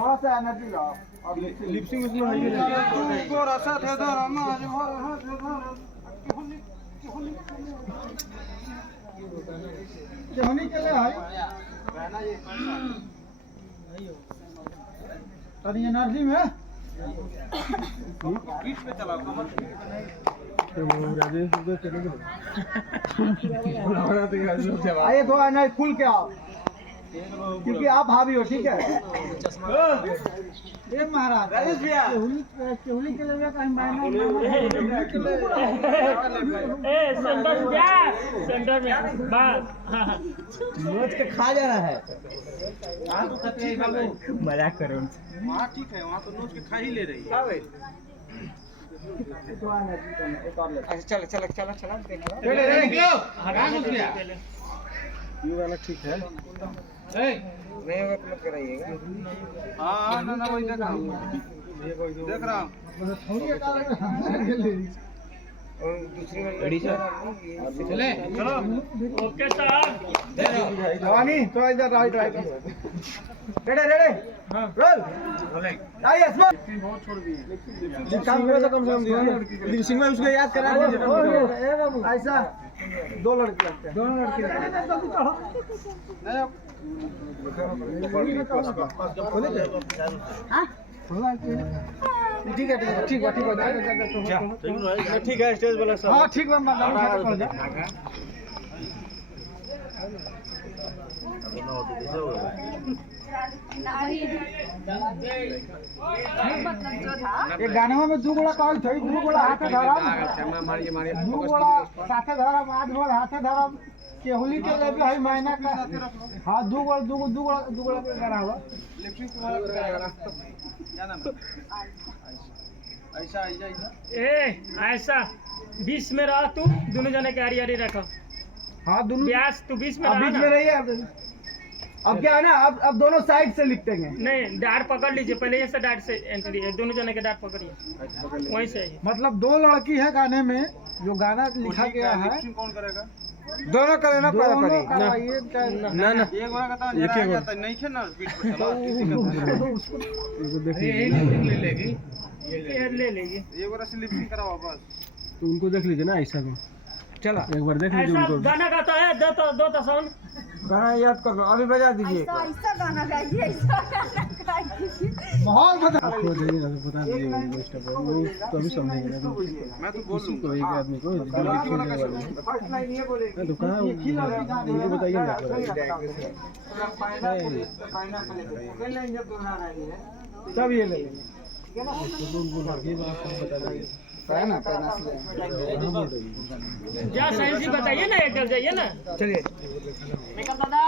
थोड़ा सा एनर्जी लाओ और लिपसिंग उसमें है ये को रसा दे दो रामा आज होनी चले भाई रहना ये तनी एनर्जी में बीच में चला कमर आइए थोड़ा एनर्जी खुल के आओ क्योंकि आप भाभी हो ठीक है एक महाराज चोली के लिए कहीं सेंटर में बस नोच के खा जा रहा है मजाक करो वहाँ ठीक है वहाँ तो नोच के खा ही ले रही है अच्छा चलो चलो चलो चलो ये वाला ठीक है नहीं वो मत कराइएगा। हाँ ना ना वही देख रहा हूँ और दूसरी में रेडी सर चले चलो ओके साहब जवानी तो इधर राइट राइट रेडी रेडी हाँ रोल आइए स्मार्ट बहुत छोड़ दिए काम करे तो कम से कम दिए सिंह में उसको याद करा दीजिए ए बाबू ऐसा दो लड़के लगते हैं दोनों लड़के जल्दी चढ़ो नहीं ठीक है ठीक है ठीक है स्टेज वाला सब हाँ ठीक है ये गाना में दू गोला कहल छै दू गोला हाथे धरम दू गोला साथे धरम आज गोला हाथे धरम केहुली के ले भी है महीना का हां दू गोला पे करा हुआ लिपसिंग तुम्हारा क्या नाम ऐसा ऐसा 20 में रह तू दोनों जने के आरी रखो हां दोनों ब्यास तू 20 में अब बीच में रहिए अब क्या है ना अब दोनों साइड से लिखते हैं नहीं डार पकड़ लीजिए पहले ये से डार से एंट्री है दोनों जने के डार पकड़िए वहीं से आइए मतलब दो लड़की है गाने में जो गाना लिखा गया है कौन करेगा दोनों करे ना ना ना एक बार कहता नहीं है ना बीच में चलो ले लेगी ले लेगी एक बार स्लिपिंग कराओ बस तो उनको देख लीजिए ना ऐसा भी चला एक बार देख लीजिए ऐसा उनको गाना गाता है दो तो साउंड गाना याद कर लो अभी बजा दीजिए ऐसा गाना गाइए ऐसा गाना गाइए बहुत बता आपको देखिए ना बता दीजिए स्टेप वो तो अभी समझेंगे ना मैं तो बोल तो एक आदमी को फर्स्ट लाइन ये बोलेगी तो कहाँ उनको बताइए ना सब ये ले लेंगे जा साइंस जी बताइए ना एक जाइए ना चलिए दादा